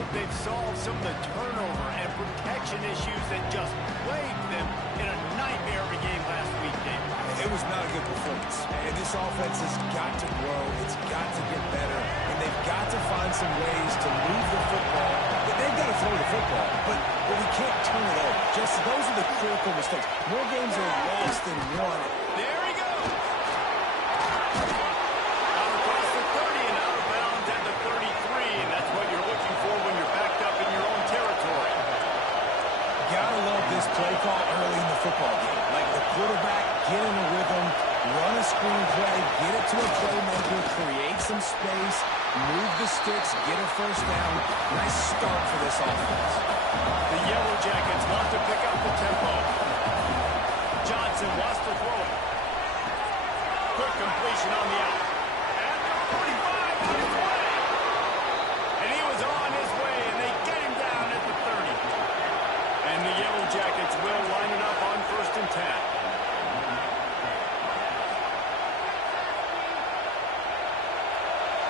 hope they've solved some of the turnover and protection issues that just plagued them in a nightmare of a game last week, Dave. It was not a good performance. And this offense has got to grow. It's got to get better. And they've got to find some ways to move the football. They've got to throw the football, but we can't turn it over. Just those are the critical mistakes. More games are lost than won. There he goes. Out across the 30 and out of bounds at the 33. And that's what you're looking for when you're backed up in your own territory. Gotta love this play call early in the football game. Like the quarterback, get in a rhythm, run a screen play, get it to a playmaker, create some space, move the sticks, get a first down. Nice start for this offense. The Yellow Jackets want to pick up the tempo. Johnson wants to throw it. Quick completion on the out. At the 45, on his way. And he was on his way, and they get him down at the 30. And the Yellow Jackets will line it up on 1st and 10.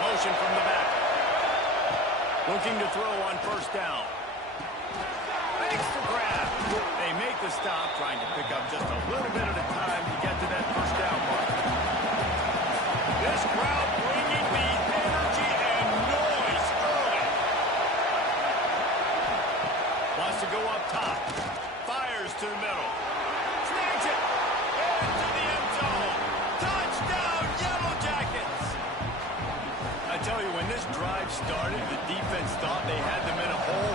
Motion from the back. Looking to throw on 1st down. Makes the grab. They make the stop, trying to pick up just a little bit at a time to get to that 1st down mark. This crowd bringing the energy and noise early. Wants to go up top. Fires to the middle. Snags it. Into the end zone. Touchdown, Yellow Jackets. I tell you, when this drive started, the defense thought they had them in a hole.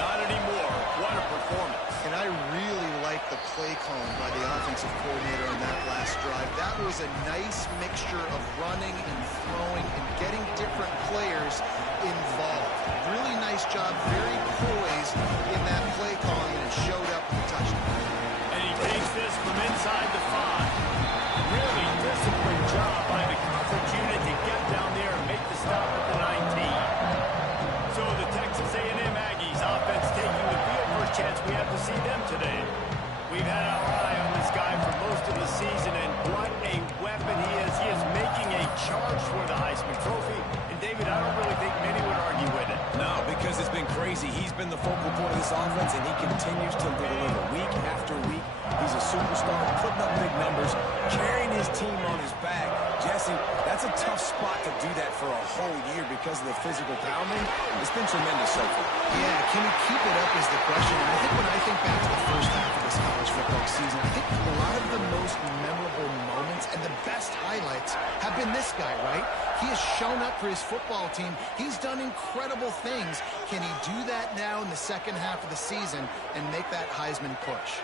Not anymore. What a performance. And I really like the play calling by the offensive coordinator on that last drive. That was a nice mixture of running and throwing and getting different players involved. Really nice job, very poised in that play calling, and it showed up in the touchdown. And he takes this from inside the 5. Really disciplined job by the coverage unit to get down there and make the stop at the 19. So the Texas A&M Aggies offense taking the field. First chance we have to see them today. We've had our eye on this guy for most of the season, and what a weapon he is. He is making a charge for the Heisman Trophy. And David, I don't really think many would argue with it. No, because it's been crazy. He's been the focal point of this offense, and he continues to deliver week after week. He's a superstar, putting up big numbers, carrying his team on his back. Jesse, that's a tough spot to do that for a whole year because of the physical pounding. It's been tremendous so far. Yeah, can he keep it up is the question. And I think when I think back to the first half of this college football season, I think a lot of the most memorable moments and the best highlights have been this guy, right? He has shown up for his football team. He's done incredible things. Can he do that now in the second half of the season and make that Heisman push?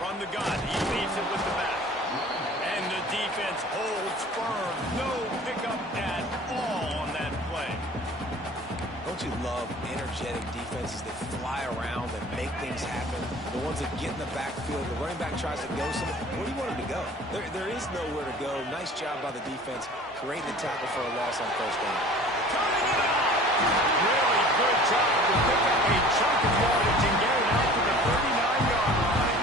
From the gun, he leaves it with the back. And the defense holds firm. No pickup at all on that play. Don't you love energetic defenses that fly around and make things happen? The ones that get in the backfield, the running back tries to go somewhere. Where do you want him to go? There is nowhere to go. Nice job by the defense, creating the tackle for a loss on 1st down. Turning it out. Really good job to pick up a chunk of yardage and get it out to the 39-yard line.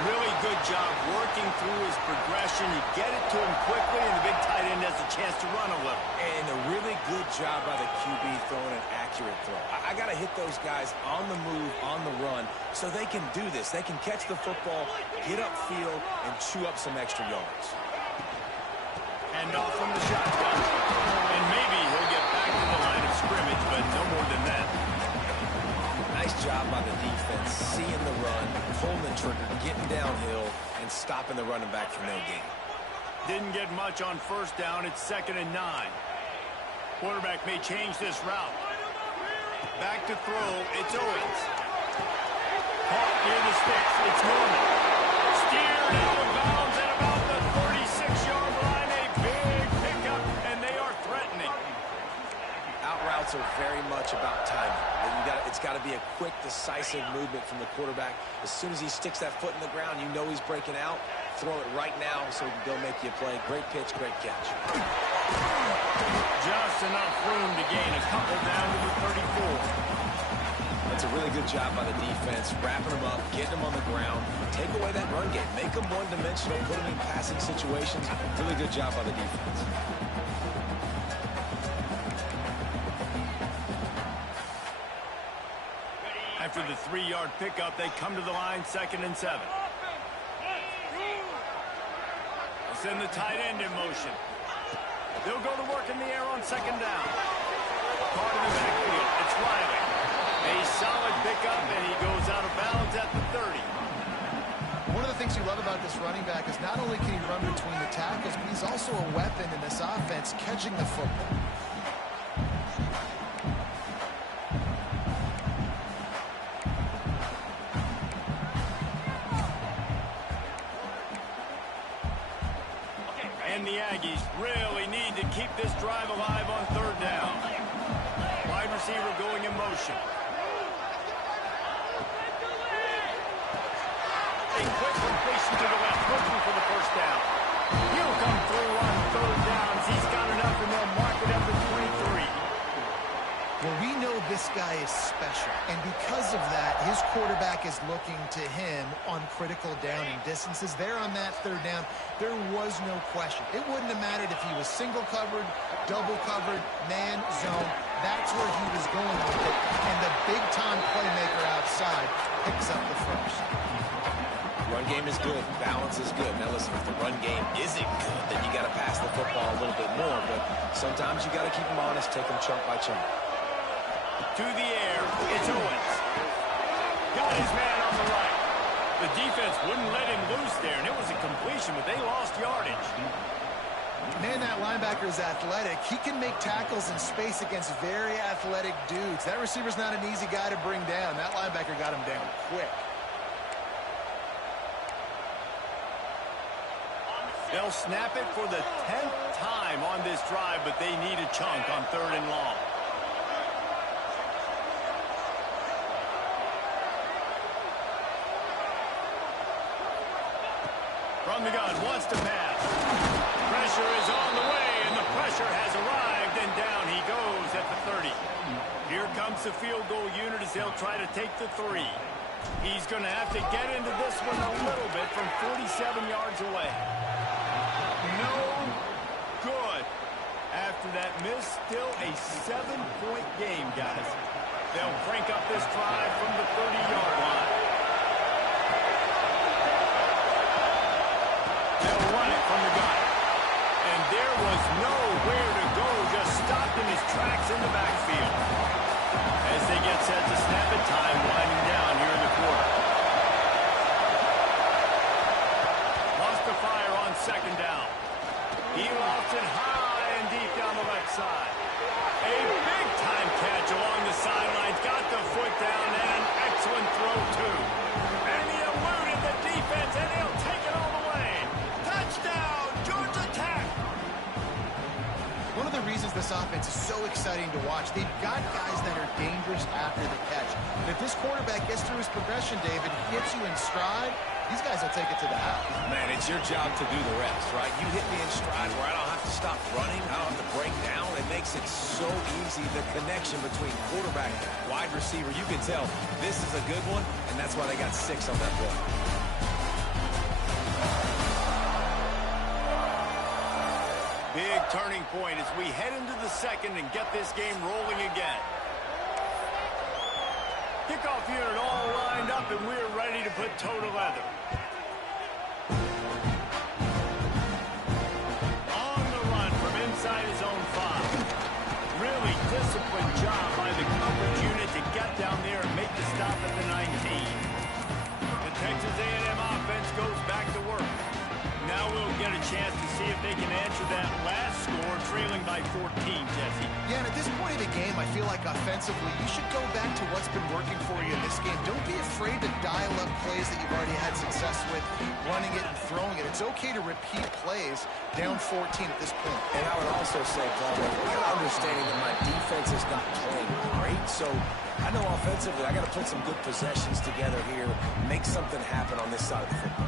Really good job working through his progression. You get it to him quickly, and the big tight end has a chance to run a little. And a really good job by the QB throwing an accurate throw. I got to hit those guys on the move, on the run, so they can do this. They can catch the football, get upfield, and chew up some extra yards. And off from the shotgun. And maybe he'll get back to the line of scrimmage, but no more than that. Nice job by the defense, seeing the run, pulling the trigger, getting downhill, and stopping the running back for no gain. Didn't get much on 1st down. It's 2nd and 9. Quarterback may change this route. Back to throw. It's Owens. Caught near the sticks. It's Norman. Steered out of bounds at about the 36-yard line. A big pickup, and they are threatening. Out routes are very much about timing. It's got to be a quick, decisive movement from the quarterback. As soon as he sticks that foot in the ground, you know he's breaking out. Throw it right now so he can go make you a play. Great pitch, great catch. Just enough room to gain a couple down to the 34. It's a really good job by the defense, wrapping them up, getting them on the ground, take away that run game, make them one-dimensional, put them in passing situations. Really good job by the defense. After the 3-yard pickup, they come to the line, 2nd and 7. They'll send the tight end in motion. They'll go to work in the air on 2nd down. Caught in the backfield. It's Riley. A solid pickup, and he goes out of bounds at the 30. One of the things you love about this running back is not only can he run between the tackles, but he's also a weapon in this offense catching the football. And the Aggies really need to keep this drive alive on 3rd down. Wide receiver going in motion. A quick completion to the left, looking for the 1st down. He'll come through on 3rd downs. He's got enough, and they'll mark it up to 23. Well, we know this guy is special, and because of that, his quarterback is looking to him on critical down and distances. There on that 3rd down, there was no question. It wouldn't have mattered if he was single covered, double covered, man, zone. That's where he was going with it, and the big-time playmaker outside picks up the 1st. Run game is good. Balance is good. Now, listen, if the run game isn't good, then you got to pass the football a little bit more, but sometimes you got to keep them honest, take them chunk by chunk. To the air, it's Owens. Got his man on the right. The defense wouldn't let him loose there, and it was a completion, but they lost yardage. Man, that linebacker is athletic. He can make tackles in space against very athletic dudes. That receiver's not an easy guy to bring down. That linebacker got him down quick. They'll snap it for the 10th time on this drive, but they need a chunk on 3rd and long. From the gun, wants to pass. Pressure is on the way, and the pressure has arrived, and down he goes at the 30. Here comes the field goal unit as they'll try to take the 3. He's going to have to get into this one a little bit from 47 yards away. No good. After that miss, still a 7-point game, guys. They'll crank up this drive from the 30-yard line. They'll run it from the gun. And there was nowhere to go, just stopped in his tracks in the backfield. As they get set to snap it, time winding down here in the quarter. Lost the fire on 2nd down. He lost it high and deep down the left side. A big-time catch along the sidelines. Got the foot down and an excellent throw, too. And he eluded the defense, and he'll take it all the way. Touchdown, Georgia Tech! One of the reasons this offense is so exciting to watch, they've got guys that are dangerous after the catch. And if this quarterback gets through his progression, David, gets you in stride, these guys will take it to the house. Man, it's your job to do the rest, right? You hit me in stride where I don't have to stop running. I don't have to break down. It makes it so easy. The connection between quarterback and wide receiver, you can tell this is a good one, and that's why they got 6 on that play. Big turning point as we head into the 2nd and get this game rolling again. Kickoff unit all lined up, and we're ready to put toe to leather. On the run from inside his own 5. Really disciplined job by the coverage unit to get down there and make the stop at the 19. The Texas A&M offense goes back to work. Now we'll get a chance to see if they can answer that last score, trailing by 14, Jesse. Yeah, and at this point of the game, I feel like offensively, you should go back to what's been working for you in this game. Don't be afraid to dial up plays that you've already had success with, running it and throwing it. It's okay to repeat plays down 14 at this point. And I would also say, Paul, understanding that my defense is not playing great, so I know offensively I got to put some good possessions together here, make something happen on this side of the football.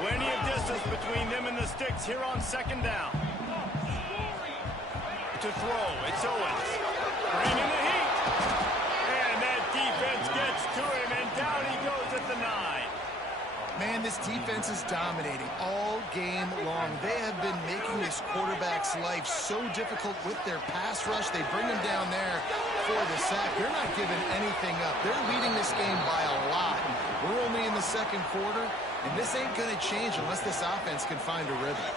Plenty of distance between them and the sticks here on 2nd down. to throw. It's Owens. Bringing the heat. And that defense gets to him, and down he goes at the 9. Man, this defense is dominating all game long. They have been making this quarterback's life so difficult with their pass rush. They bring him down there for the sack. They're not giving anything up. They're leading this game by a lot. We're only in the second quarter, and this ain't going to change unless this offense can find a rhythm.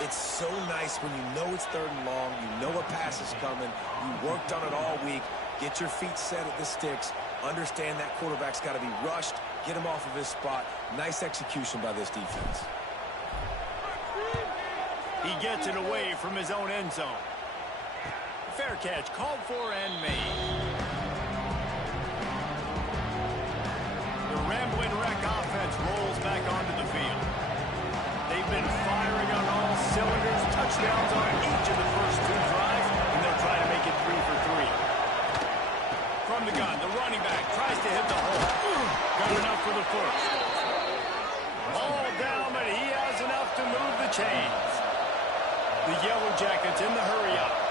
It's so nice when you know it's 3rd and long, you know a pass is coming, you worked on it all week, get your feet set at the sticks, understand that quarterback's got to be rushed, get him off of his spot. Nice execution by this defense. He gets it away from his own end zone. Fair catch called for and made. The Rambling Wreck offense rolls back onto the field. They've been firing on all cylinders, touchdowns on each of the first 2 drives, and they'll try to make it 3 for 3. From the gun, the running back tries to hit the hole. Got enough for the first. All down, but he has enough to move the chains. The Yellow Jackets in the hurry-up.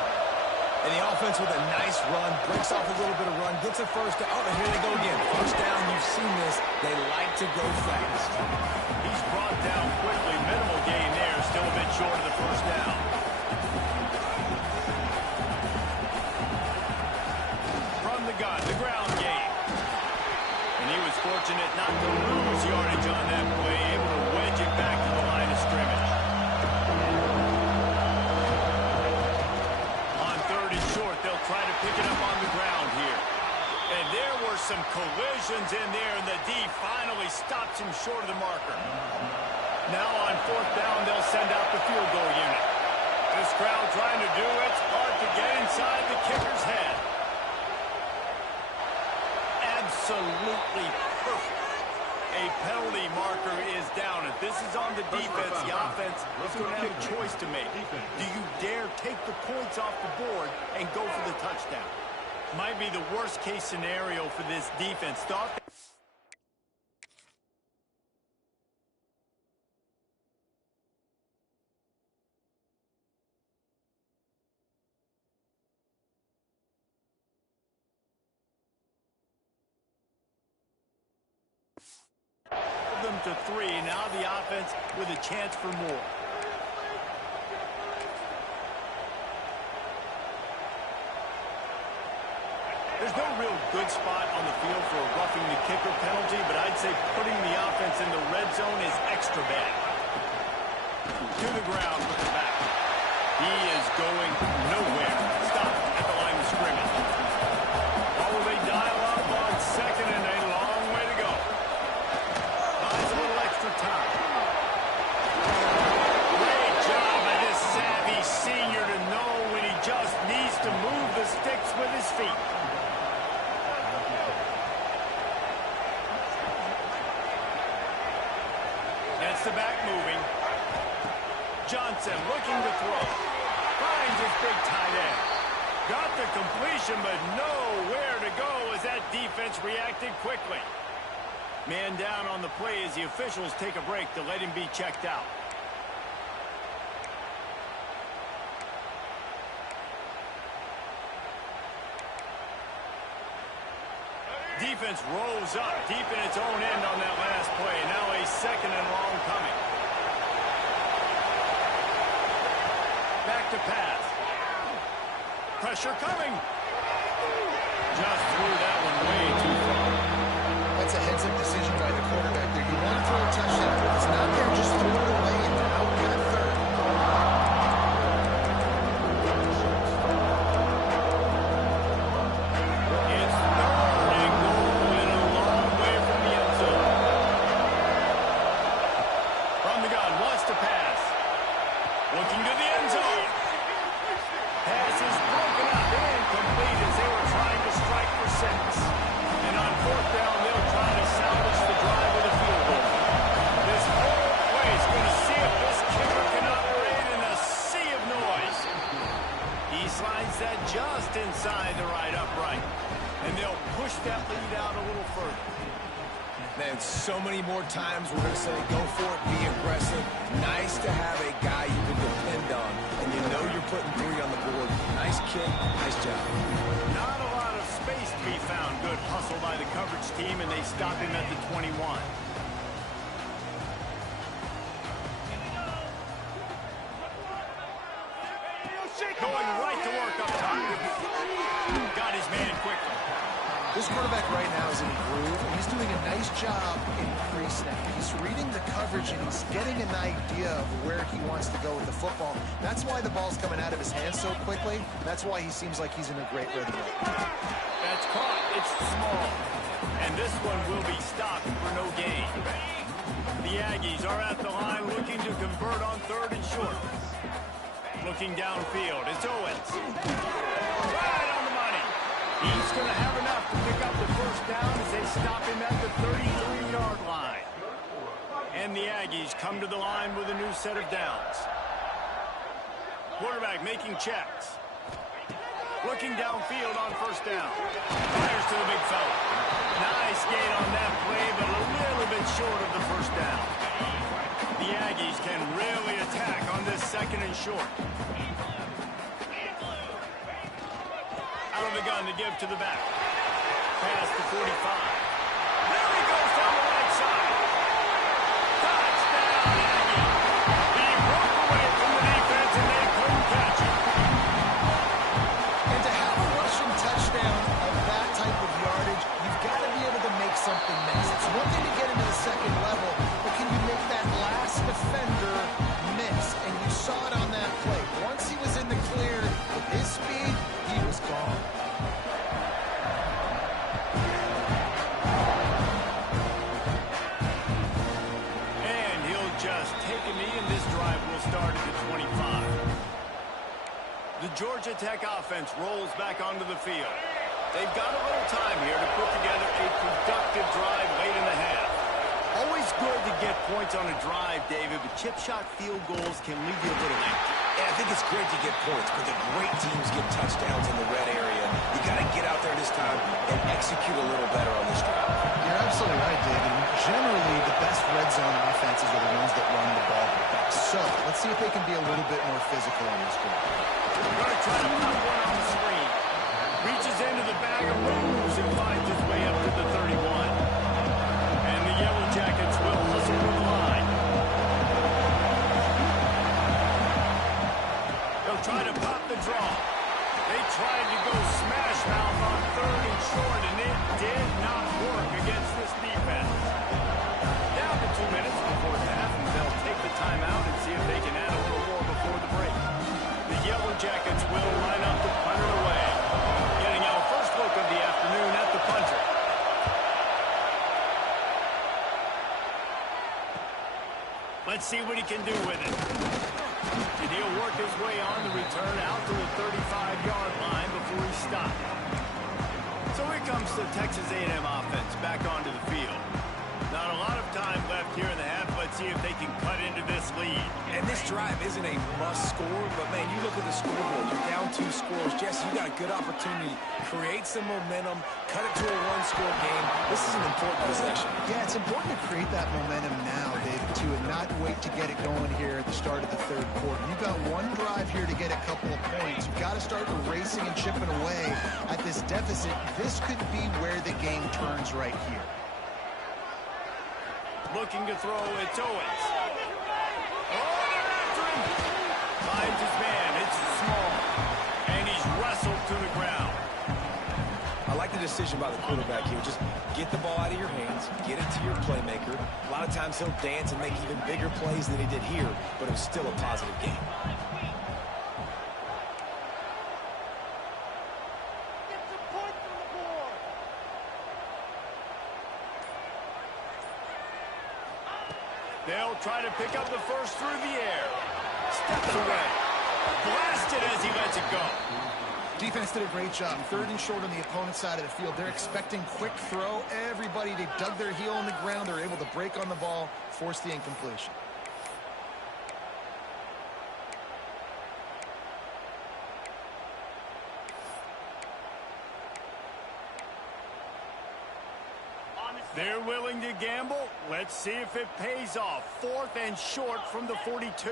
And the offense with a nice run, breaks off a little bit of run, gets a first down. Oh, and here they go again. First down, you've seen this. They like to go fast. He's brought down quickly. Minimal gain there, still a bit short of the first down. From the gun, the ground game. And he was fortunate not to lose yardage on that play, able to wedge it back to the line of scrimmage. On 3rd and short, they'll try to pick it up on the ground here. And there were some collisions in there, and the D finally stops him short of the marker. Now on 4th down, they'll send out the field goal unit. This crowd trying to do its part to get inside the kicker's head. Absolutely perfect. A penalty marker is down. If this is on the defense, the offense is going to have a choice to make. Do you dare take the points off the board and go for the touchdown? Might be the worst case scenario for this defense. Them to 3. Now the offense with a chance for more. There's no real good spot on the field for a roughing the kicker penalty, but I'd say putting the offense in the red zone is extra bad. To the ground with the back. He is going nowhere. Stop at the line of scrimmage. Oh, they dial up on 2nd and a long way to go. Buys a little extra time. Great job by this savvy senior to know when he just needs to move the sticks with his feet. That's the back moving. Johnson looking to throw. Finds his big tight end. Got the completion, but nowhere to go as that defense reacted quickly. Man down on the play as the officials take a break to let him be checked out. Defense rolls up deep in its own end on that last play. Now a 2nd and long coming. Back to pass. Pressure coming. Just threw that one way too far. That's a heads-up decision by the quarterback there. You want to throw a touchdown. If it's not there, just throw it away and now get a 3rd. It's 3rd and goal and a long way from the end zone. From the gun, wants to pass. Looking to the end zone. Pass is broken up and incomplete as they were trying to strike for 6. And on 4th down, they'll try to salvage the drive with a field goal. This whole play is going to see if this kicker can operate in a sea of noise. He slides that just inside the right upright. And they'll push that lead out a little further. Man, so many more times we're going to say, go for it, be aggressive. Nice to have a guy you can depend on. And you know you're putting 3 on the board Belichick, nice job. Not a lot of space to be found. Good hustle by the coverage team, and they stop him at the 21. Going right to work up top. Got his man quickly. This quarterback right now is in a groove, and he's doing a nice job in pre-snap. He's reading the coverage, and he's getting an idea of where he wants to go with the football. That's why the ball's coming out of his hands so quickly. That's why he seems like he's in a great rhythm right now. That's caught. It's small. And this one will be stopped for no gain. The Aggies are at the line looking to convert on 3rd and short. Looking downfield, it's Owens. Right on the money. He's going to have enough to pick up the first down as they stop him at the 33-yard line. And the Aggies come to the line with a new set of downs. Quarterback making checks. Looking downfield on 1st down. Fires to the big fella. Nice gain on that play, but a little bit short of the 1st down. The Aggies can really attack on this 2nd and short. Out of the gun to give to the back. Pass to 45. There he goes down the right side. Touchdown, Aggies. He broke away from the defense and they couldn't catch him. And to have a rushing touchdown of that type of yardage, you've got to be able to make something next. It's one thing to get into the 2nd level, but can you make that last defender miss? And you saw it on that play. Once he was in the clear with his speed, he was gone. And he'll just take a knee, and this drive will start at the 25. The Georgia Tech offense rolls back onto the field. They've got a little time here to put together a productive drive late in the half. Always good to get points on a drive, David, but chip shot field goals can leave you a little empty. Yeah, I think it's great to get points, but the great teams get touchdowns in the red area. You got to get out there this time and execute a little better on this drive. You're absolutely right, David. Generally, the best red zone offenses are the ones that run the ball the best. So, let's see if they can be a little bit more physical on this drive. Going to try to put one on the screen. Reaches into the bag of moves and finds his way up to the 31. And the Yellow Jackets will hustle to the line. They'll try to pop the draw. They tried to go smash mouth on 3rd and short, and it did not work against this defense. Down to 2 minutes before half, and they'll take the timeout and see if they can add a little more before the break. The Yellow Jackets will line up to punt it away. Getting our first look of the afternoon at the punter. Let's see what he can do with it. And he'll work his way on the return out to the 35-yard line before he stopped. So here comes the Texas A&M offense back onto the field. Not a lot of time left here in the half. Let's see if they can cut into this lead. And this drive isn't a must score, but man, you look at the scoreboard, you're down 2 scores. Jesse, you got a good opportunity. Create some momentum, cut it to a 1-score game. This is an important possession. Yeah, it's important to create that momentum now, David, too, and not wait to get it going here at the start of the 3rd quarter. You've got one drive here to get a couple of points. You've got to start racing and chipping away at this deficit. This could be where the game turns right here. Looking to throw, it's Owens. Oh, they're after him. Finds his man, it's small. And he's wrestled to the ground. I like the decision by the quarterback here. Just get the ball out of your hands, get it to your playmaker. A lot of times he'll dance and make even bigger plays than he did here, but it was still a positive game. They'll try to pick up the first through the air. Steps away. Blasted as he lets it go. Defense did a great job. 3rd and short on the opponent's side of the field. They're expecting quick throw. Everybody, they dug their heel in the ground. They're able to break on the ball, force the incompletion. They're willing to gamble. Let's see if it pays off. 4th and short from the 42.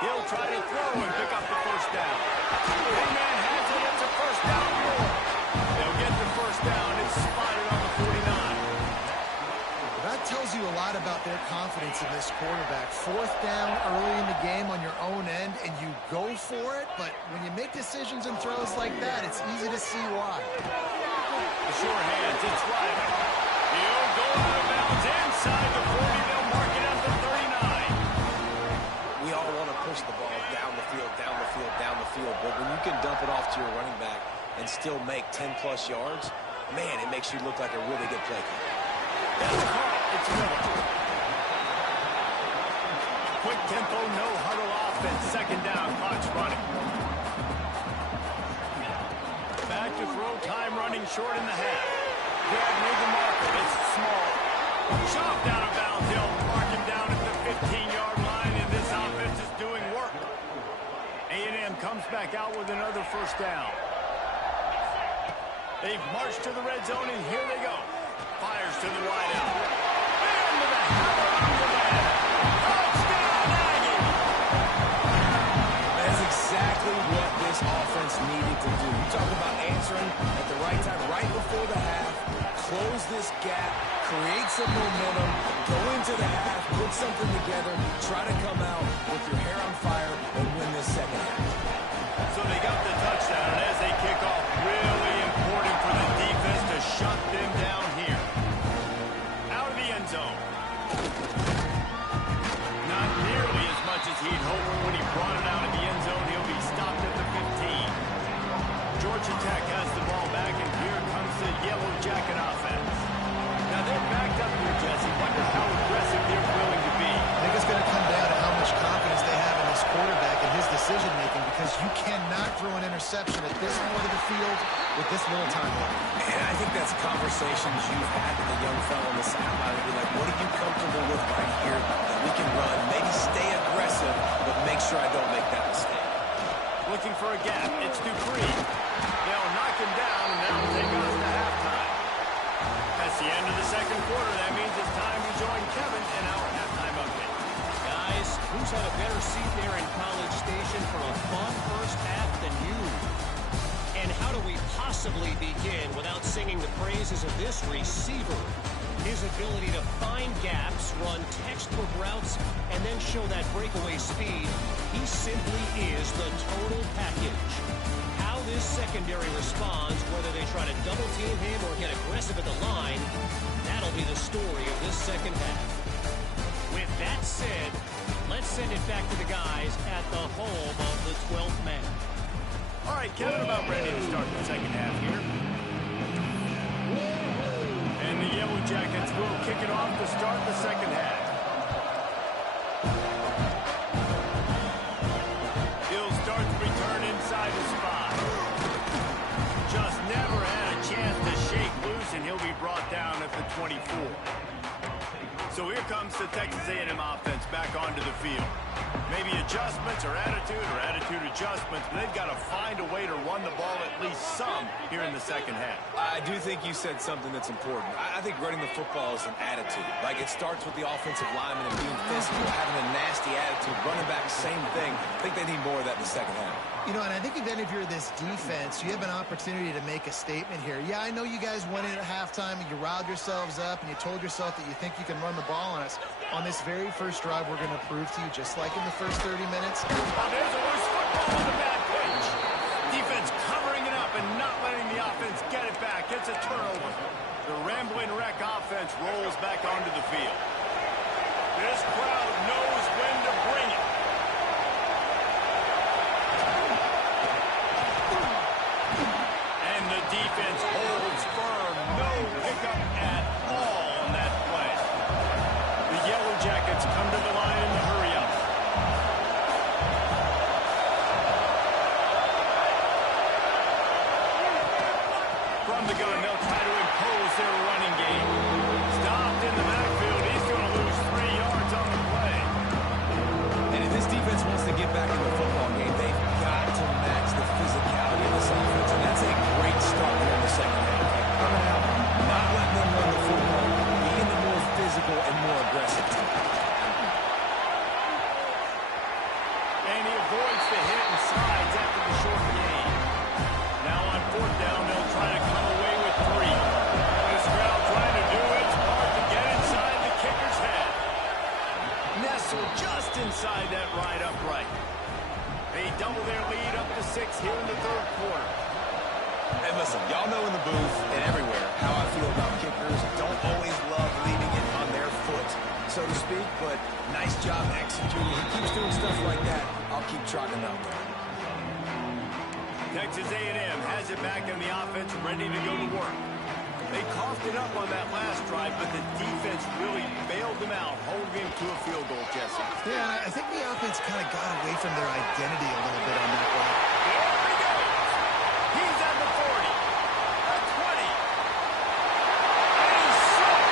He'll try to throw and pick up the first down. Hangman has it. It's a first down more. They'll get the first down. It's spotted on the 49. That tells you a lot about their confidence in this quarterback. Fourth down early in the game on your own end, and you go for it, but when you make decisions and throws like that, it's easy to see why. The sure hands, it's Riley. He'll go out of bounds inside the 40. They'll mark it at the 39. We all want to push the ball down the field, down the field, down the field, but when you can dump it off to your running back and still make 10-plus yards, man, it makes you look like a really good play call. That's caught. It's Miller. Quick tempo, no huddle offense. Second down, clock's running. Back to throw, time running short in the half. Grab near the marker, it's small. Chopped out of bounds, they'll mark him down at the 15-yard line, and this offense is doing work. A&M comes back out with another first down. They've marched to the red zone, and here they go. Fires to the wide out. And to the Howard touchdown, Aggie! That's exactly what this offense needed to do. You talk about answering at the right time, right before the half, close this gap, create some momentum, go into the half, put something together, try to come out with your hair on fire and win this second half. So they got the touchdown, and as they kick off, really important for the defense to shut them down here. Out of the end zone. Not nearly as much as he'd hoped when he brought it out of the end zone. He'll be stopped at the 15. Georgia Tech has the ball back, and here comes the Yellow Jacket offense. Now they're backed up here, Jesse. Wonder how aggressive they're willing to be. I think it's going to come down to how much confidence they have in this quarterback and his decision-making, because you cannot throw an interception at this point of the field with this little time left. And I think that's conversations you've had with the young fellow on the sideline. Be like, what are you comfortable with right here that we can run? Maybe stay aggressive, but make sure I don't make that mistake. Looking for a gap. It's Dupree. They'll knock him down, and that'll take us to halftime. That's the end of the second quarter. That means it's time to join Kevin in our halftime update. Guys, who's had a better seat there in College Station for a fun first half than you? And how do we possibly begin without singing the praises of this receiver? His ability to find gaps, run textbook routes, and then show that breakaway speed. He simply is the total package. How this secondary responds, whether they try to double team him or get aggressive at the line, that'll be the story of this second half. With that said, let's send it back to the guys at the home of the 12th man. All right, Kevin, about ready to start the second half here. And the Yellow Jackets will kick it off to start the second half. He'll start the return inside the spot. Just never had a chance to shake loose, and he'll be brought down at the 24. So here comes the Texas A&M offense back onto the field. Maybe adjustments or attitude adjustments, but they've got to find a way to run the ball at least some here in the second half. I do think you said something that's important. I think running the football is an attitude. Like, it starts with the offensive lineman and being physical, having a nasty attitude. Running back, same thing. I think they need more of that in the second half. You know, and I think even if you're this defense, you have an opportunity to make a statement here. Yeah, I know you guys went in at halftime and you riled yourselves up and you told yourself that you think you can run the ball on us. On this very first drive, we're going to prove to you, just like in the first 30 minutes. There's a loose football on the bad pitch. Defense covering it up and not letting the offense get it back. It's a turnover. The Ramblin' Wreck offense rolls back onto the field. This crowd knows when to bring it. And the defense holds firm. No hiccup at all on that play. The Yellow Jackets come to the line in the hurry-up. From the gun, they'll try to impose their running game. Stopped in the backfield. He's going to lose 3 yards on the play. And if this defense wants to get back in the football game, they've got to match the physicality of this offense. And that's a great start here in the second half. Coming out, not letting them run the football, being the more physical and more aggressive team. And he avoids the hit and slides after the short their lead up to 6 here in the third quarter. And listen, y'all know in the booth and everywhere how I feel about kickers. Don't always love leaving it on their foot, so to speak, but nice job executing. He keeps doing stuff like that. I'll keep trotting him out there. Texas A&M has it back in the offense, ready to go to work. They coughed it up on that last drive, but the defense really bailed them out, holding him to a field goal, Jesse. Yeah, and I think the offense kind of got away from their identity a little bit on that one. Here he goes. He's at the 40, the 20, and he's shot.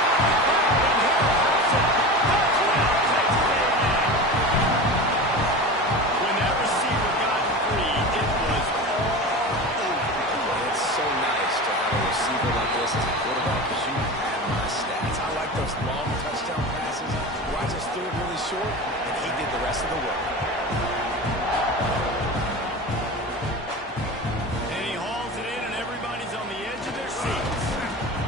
And here helps it. Touchdown, Texas A&M. When that receiver got free, it was all over. It's so nice to have a receiver like this as a quarterback because you have my stats. I like those long touchdown passes where I just threw it really short and he did the rest of the work. And he hauls it in, and everybody's on the edge of their seats.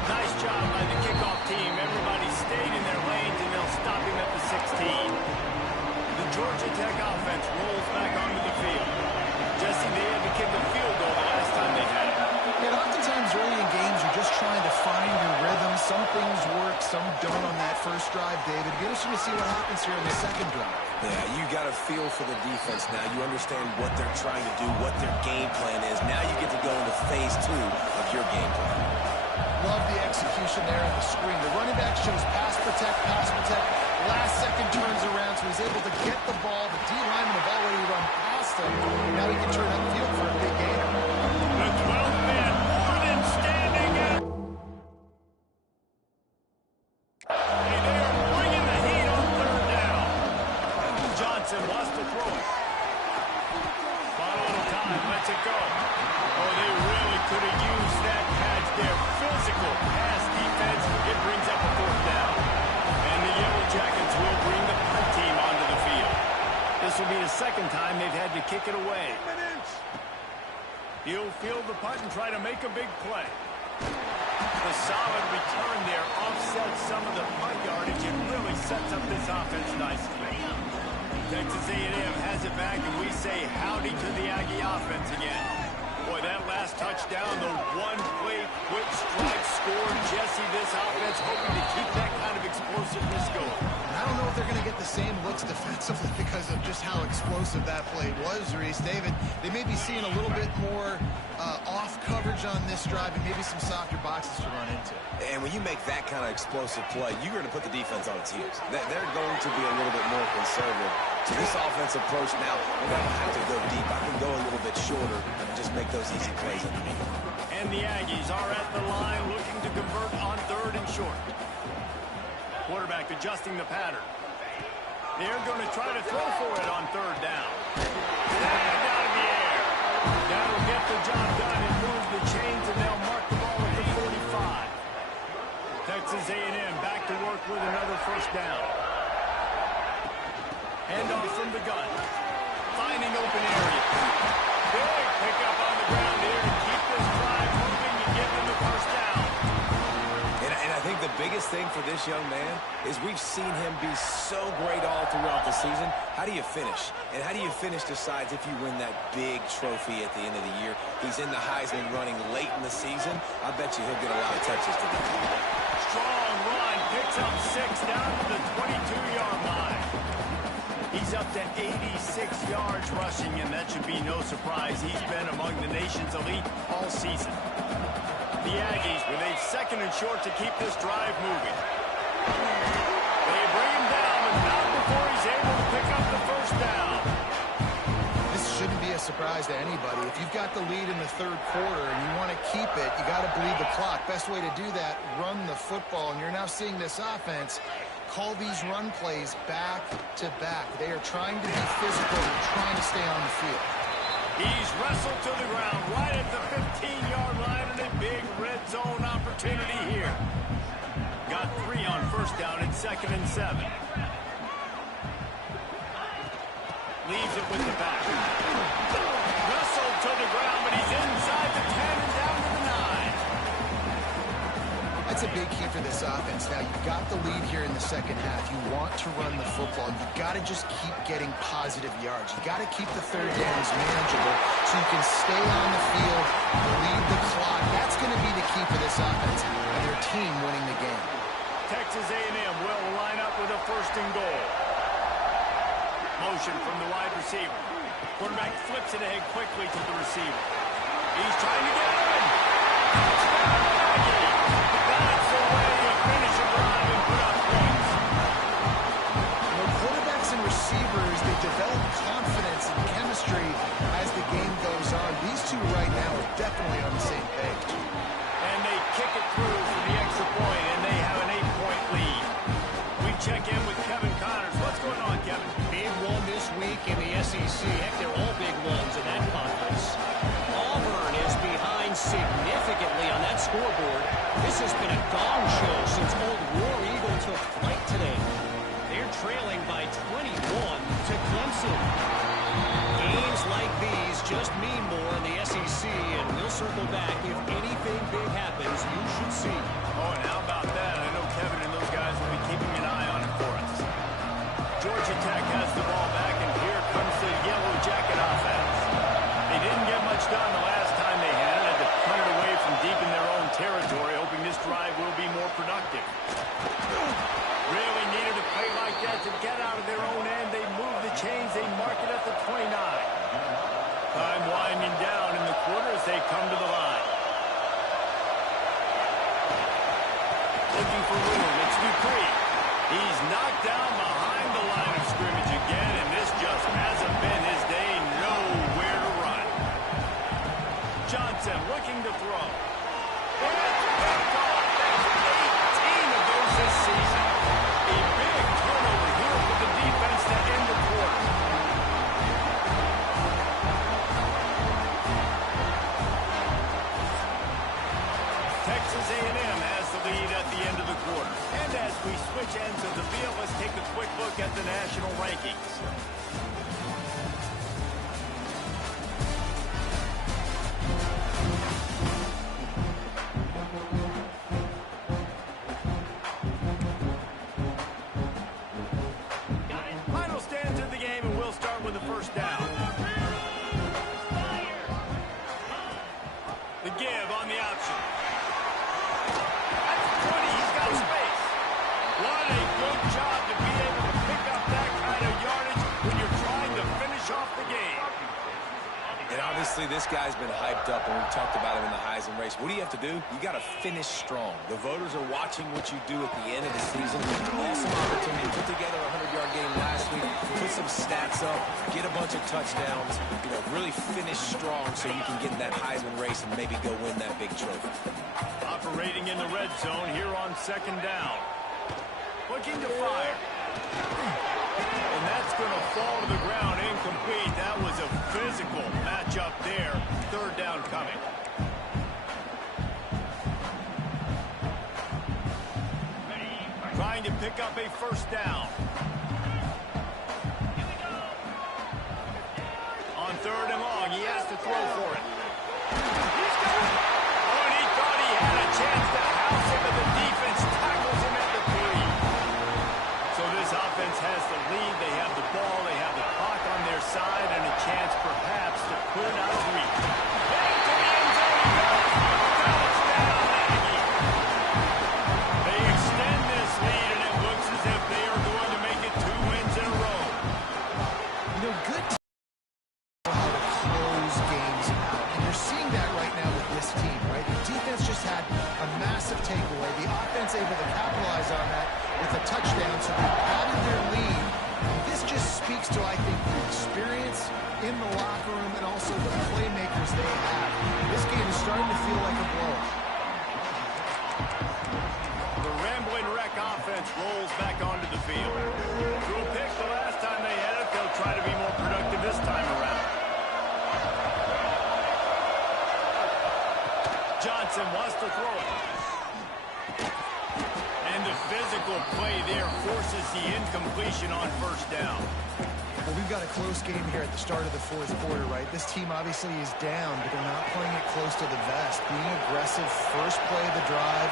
Nice job by the kickoff team. Everybody stayed in their lanes, and they'll stop him at the 16. The Georgia Tech offense rolls back onto the field. Jesse, they had to kick a field goal the last time they had it. And oftentimes early in games, you're just trying to find your rhythm. Some things work, some don't on that first drive, David. Be interesting to see what happens here in the second drive. Yeah, you got a feel for the defense now. You understand what they're trying to do, what their game plan is. Now you get to go into phase 2 of your game plan. Love the execution there in the screen. The running back shows pass protect, pass protect. Last second turns around, so he's able to get the ball. The D linemen have already run past him. Now he can turn upfield for a big gain. The 12th man, Morgan, standing up. Hey, they are bringing the heat on third down. Johnson wants to throw it. Final little time, lets it go. Oh, they really could have used that catch there. Physical pass defense. It brings up a fourth down. And the Yellow Jackets will bring the punt team onto the field. This will be the second time they've had to kick it away. He'll field the punt and try to make a big play. The solid return there offsets some of the punt yardage and really sets up this offense nicely. Texas A&M has it back, and we say howdy to the Aggie offense again. Boy, that last touchdown, the one-play quick strike score. Jesse, this offense hoping to keep that kind of explosiveness going. And I don't know if they're going to get the same looks defensively because of just how explosive that play was, Reese. David, they may be seeing a little bit more off coverage on this drive and maybe some softer boxes to run into. And when you make that kind of explosive play, you're going to put the defense on its heels. They're going to be a little bit more conservative. So this offense approach now, we're going to have to go deep. I can go a little bit shorter and just make those easy plays underneath. And the Aggies are at the line looking to convert on third and short. Quarterback adjusting the pattern. They're going to try to throw for it on third down. Flag out of the air. That'll get the job done and move the chains, and they'll mark the ball at the 45. Texas A&M back to work with another first down. Handoff from the gun. Finding open area. Big pickup on the ground here to keep this drive moving to give them the first down. And I think the biggest thing for this young man is we've seen him be so great all throughout the season. How do you finish? And how do you finish decides if you win that big trophy at the end of the year. He's in the Heisman running late in the season. I bet you he'll get a lot of touches today. Strong run. Picks up 6 down to the 22-yard line. He's up to 86 yards rushing, and that should be no surprise. He's been among the nation's elite all season. The Aggies with a second and short to keep this drive moving. They bring him down, but not before he's able to pick up the first down. This shouldn't be a surprise to anybody. If you've got the lead in the third quarter and you want to keep it, you got to bleed the clock. Best way to do that, run the football. And you're now seeing this offense call these run plays back to back. They are trying to be physical. They're trying to stay on the field. He's wrestled to the ground right at the 15-yard line, and a big red zone opportunity here. Got 3 on first down and 2nd and 7. Leaves it with the back. Wrestled to the ground, but he's inside the 10 and down to the 9. I'd that's a big key for this offense. Now, you've got the lead here in the second half. You want to run the football. You've got to just keep getting positive yards. You've got to keep the third downs manageable so you can stay on the field, lead the clock. That's going to be the key for this offense and their team winning the game. Texas A&M will line up with a 1st and goal. Motion from the wide receiver. Quarterback flips it ahead quickly to the receiver. He's trying to get in. That's the way you finish a drive and put up points. You know, quarterbacks and receivers, they develop confidence and chemistry as the game goes on. These two right now are definitely on the same page. And they kick it through for the extra point, and they have an 8-point lead. We check in with Kevin Connors. What's going on, Kevin? Big one this week in the SEC. Heck, they're all big ones in that conference. Auburn is behind significantly on that scoreboard. This has been a gong show since Old War Eagle took flight today. They're trailing by 21 to Clemson. Games like these just mean more in the SEC, and we'll circle back. If anything big happens, you should see. Oh, and how about that? I know Kevin and those guys will be keeping an eye on it for us. Georgia Tech has the ball back, and here comes the Yellow Jacket offense. They didn't get much done the last time they had it. Had to punt it away from deep in their own territory, hoping this drive will be more productive. Really needed a play like that to get out of their own end. They move the chains. They mark it at the 29. Time winding down in the quarter as they come to the line. Looking for room. It's Dupree. He's knocked down behind the line of scrimmage again, and this just hasn't been his day. Nowhere to run. Johnson looking to throw. It's picked off. That's 18 of those this season. A big turnover here for the defense to end the quarter. Texas A&M has the lead at the end of the quarter. And as we switch ends of the field, let's take a quick look at the national rankings. Final stands of the game, and we'll start with the 1st down. The give on the option. That's 20. He's got space. What a good job to be able to pick up that kind of yardage when you're trying to finish off the game. And obviously, this guy's been hyped up, and we've talked about him in the Heisman race. What do you have to do? You got to finish strong. The voters are watching what you do at the end of the season. Awesome opportunity to put together a 100-yard game last week, put some stats up, get a bunch of touchdowns, really finish strong so you can get in that Heisman race and maybe go win that big trophy. Operating in the red zone here on 2nd down. Looking to fire. And that's going to fall to the ground incomplete. That was a physical matchup there. 3rd down coming. Trying to pick up a 1st down. On 3rd and long, he has to throw for it. He's got it. Oh, and he thought he had a chance to house him, but the defense tackles him at the 3. So this offense has the lead. They have the ball. They have the clock on their side and a chance perhaps to put it out of reach. Into the end zone he goes. Touchdown, Aggie. They extend this lead, and it looks as if they are going to make it 2 wins in a row. You know, good teams know how to close games out. And you're seeing that right now with this team, right? The defense just had a massive takeaway. The offense able to capitalize on that with a touchdown, so they added their lead. This just speaks to, I think, the experience in the locker room and also the playmakers they have. This game is starting to feel like a blowout. The Rambling Wreck offense rolls back onto the field. Threw a pick the last time they had it. They'll try to be more productive this time around. Johnson wants to throw it. And the physical play there forces the incompletion on 1st down. Well, we've got a close game here at the start of the 4th quarter, right? This team obviously is down, but they're not playing it close to the vest. Being aggressive, first play of the drive,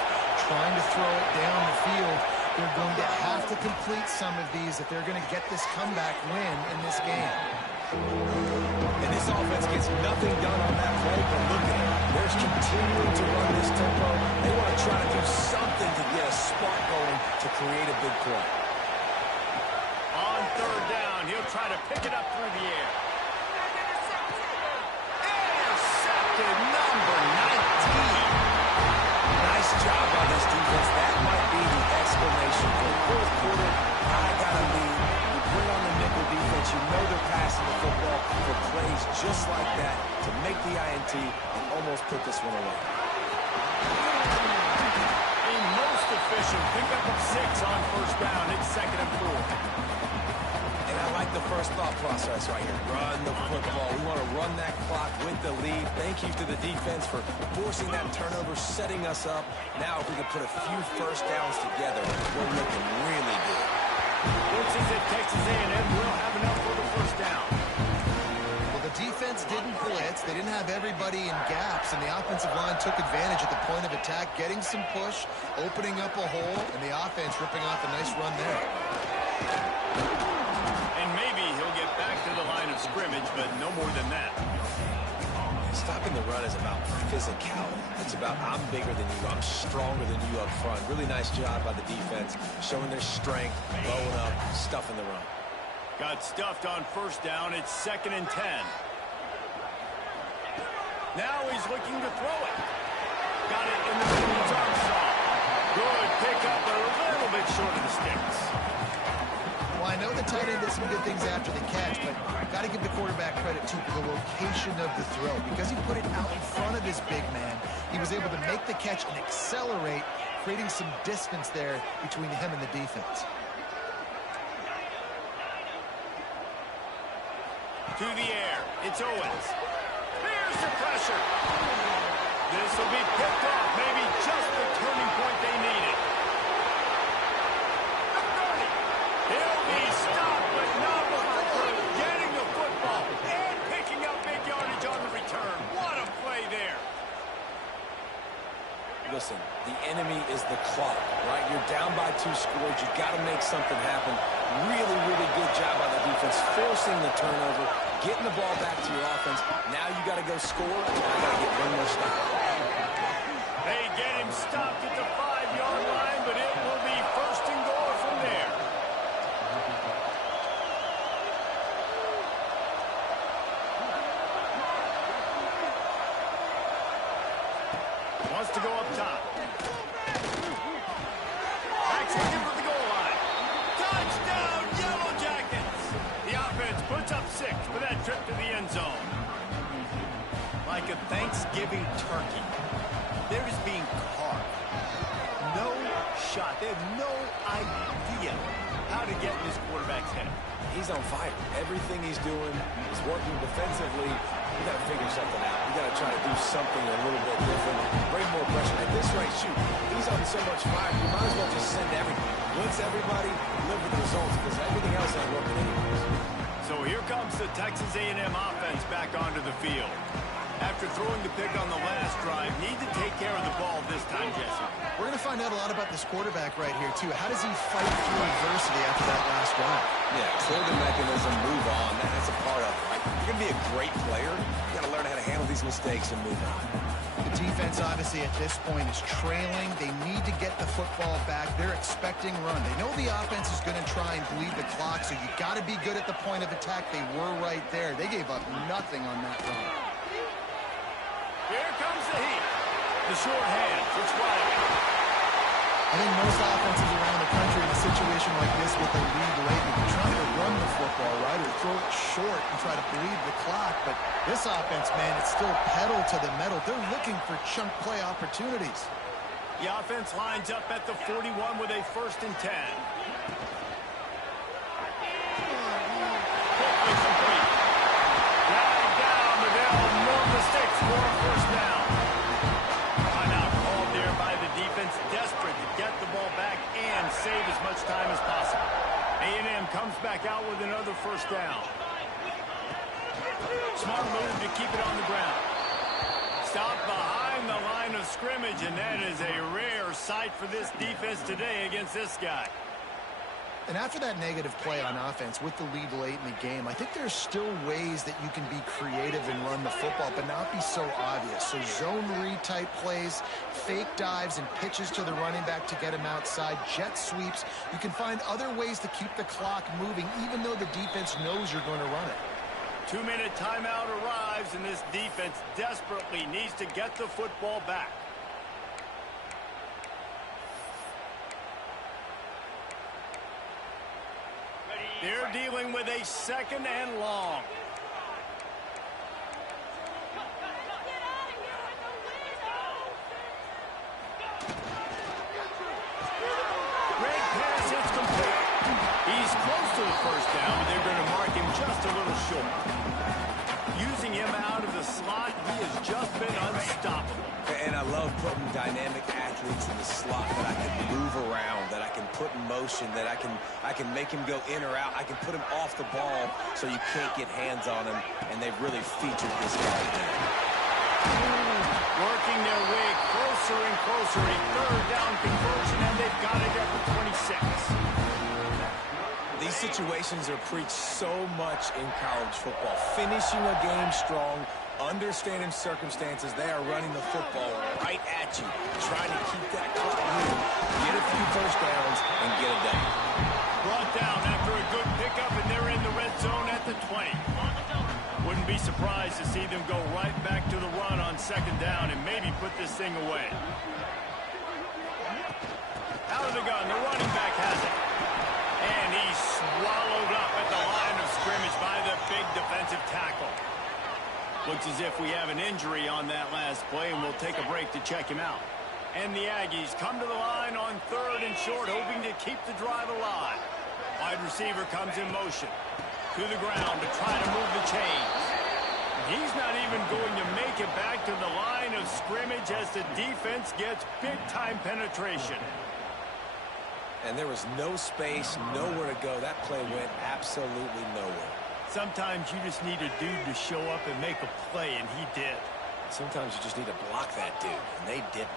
trying to throw it down the field. They're going to have to complete some of these if they're going to get this comeback win in this game. And this offense gets nothing done on that play, but look at it. They're continuing to run this tempo. They want to try to do something to get a spark going to create a big play. On third down, he'll try to pick it up through the air. Intercepted, number 19. Nice job by this defense. That might be the explanation for the fourth quarter. I got to lead. You bring on the nickel defense. You know they're passing the football for plays just like that to make the INT and almost put this one away. A most efficient pickup of 6 on first down. It's 2nd and 4. And I like the first thought process right here. Run the football. We want to run that clock with the lead. Thank you to the defense for forcing that turnover, setting us up. Now if we can put a few first downs together, we're looking really good. Looks as if Texas A&M will have enough for the first down. Well, the defense didn't blitz. They didn't have everybody in gaps, and the offensive line took advantage at the point of attack, getting some push, opening up a hole, and the offense ripping off a nice run there. And maybe he'll get back to the line of scrimmage, but no more than that. Stopping the run is about physicality. It's about I'm bigger than you, I'm stronger than you up front. Really nice job by the defense, showing their strength, blowing up, stuffing the run. Got stuffed on first down. It's 2nd and 10. Now he's looking to throw it. Got it in the middle of his arm saw. Good pickup, but a little bit short of the sticks. Well, I know the tight end did some good things after the catch, but got to give the quarterback credit to the location of the throw. Because he put it out in front of his big man, he was able to make the catch and accelerate, creating some distance there between him and the defense. To the air, it's Owens. Here's the pressure. This will be picked off, maybe just the turning point they needed. He'll be stopped, but not before getting the football and picking up big yardage on the return. What a play there. Listen, the enemy is the clock, right? You're down by 2 scores. You got to make something happen. Really, really good job by the defense, forcing the turnover, getting the ball back to your offense. Now you got to go score, and I got to get one more stop. They get him stopped at the 5-yard line, but it will be 1st and goal from there. Wants to go up top. Backs looking for the goal line. Touchdown, Yellow Jackets! The offense puts up 6 for that trip to the end zone. Like a Thanksgiving turkey, they're just being carved. No shot. They have no idea how to get in this quarterback's head. He's on fire. Everything he's doing is working defensively. We got to figure something out. We got to try to do something a little bit different. Bring more pressure. At this rate, shoot, he's on so much fire. You might as well just send everything. Blitz everybody, live with the results, because everything else ain't working anyways. So here comes the Texas A&M offense back onto the field. After throwing the pick on the last drive, need to take care of the ball this time, Jesse. We're going to find out a lot about this quarterback right here, too. How does he fight through adversity after that last drive? Yeah, clear the mechanism, move on. That's a part of it, right? You're going to be a great player. You got to learn how to handle these mistakes and move on. The defense, obviously, at this point is trailing. They need to get the football back. They're expecting run. They know the offense is going to try and bleed the clock, so you got to be good at the point of attack. They were right there. They gave up nothing on that run. Here comes the heat. The short hands. It's Riley. I think most offenses around the country in a situation like this with a lead late, they're trying to run the football, right, or throw it short and try to bleed the clock. But this offense, man, it's still pedal to the metal. They're looking for chunk play opportunities. The offense lines up at the 41 with a 1st and 10. Quickly complete. Drag down, but no mistakes for a first down. Timeout called there by the defense, desperate to get the ball back and save as much time as possible. A&M comes back out with another first down. Smart move to keep it on the ground. Stop behind the line of scrimmage, and that is a rare sight for this defense today against this guy. And after that negative play on offense with the lead late in the game, I think there's still ways that you can be creative and run the football, but not be so obvious. So zone read type plays, fake dives, and pitches to the running back to get him outside, jet sweeps. You can find other ways to keep the clock moving, even though the defense knows you're going to run it. 2-minute timeout arrives, and this defense desperately needs to get the football back. They're dealing with a 2nd and long. Great pass, it's complete. He's close to the first down, but they're going to mark him just a little short. Using him out of the slot, he has just been unstoppable. And I love putting dynamic athletes in the slot that I can move around, that I can put in motion, that I can make him go in or out. I can put him off the ball so you can't get hands on him, and they've really featured this guy there. Working their way closer and closer, a 3rd down conversion, and they've got it at the 26. These situations are preached so much in college football. Finishing a game strong, understanding circumstances, they are running the football right at you, trying to keep that clock moving, get a few first downs, and get it done. Brought down after a good pickup, and they're in the red zone at the 20. Wouldn't be surprised to see them go right back to the run on 2nd down and maybe put this thing away. Out of the gun, the running back has it. And he's swallowed up at the line of scrimmage by the big defensive tackle. Looks as if we have an injury on that last play, and we'll take a break to check him out. And the Aggies come to the line on 3rd and short, hoping to keep the drive alive. Wide receiver comes in motion to the ground to try to move the chains. He's not even going to make it back to the line of scrimmage as the defense gets big-time penetration. And there was no space, nowhere to go. That play went absolutely nowhere. Sometimes you just need a dude to show up and make a play, and he did. Sometimes you just need to block that dude, and they didn't.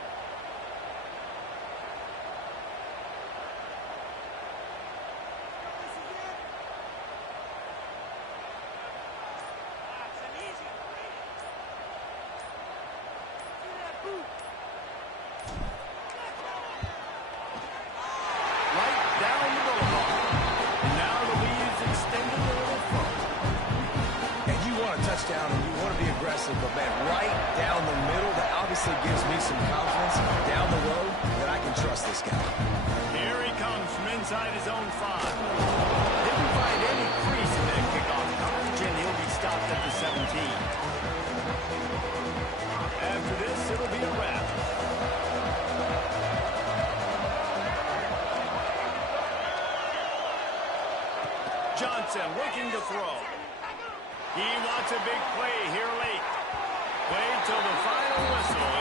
But, man, right down the middle, that obviously gives me some confidence down the road that I can trust this guy. Here he comes from inside his own 5. Didn't find any crease in that kickoff coverage, and he'll be stopped at the 17. After this, it'll be a wrap. Johnson looking to throw. He wants a big play here late. Played till the final whistle.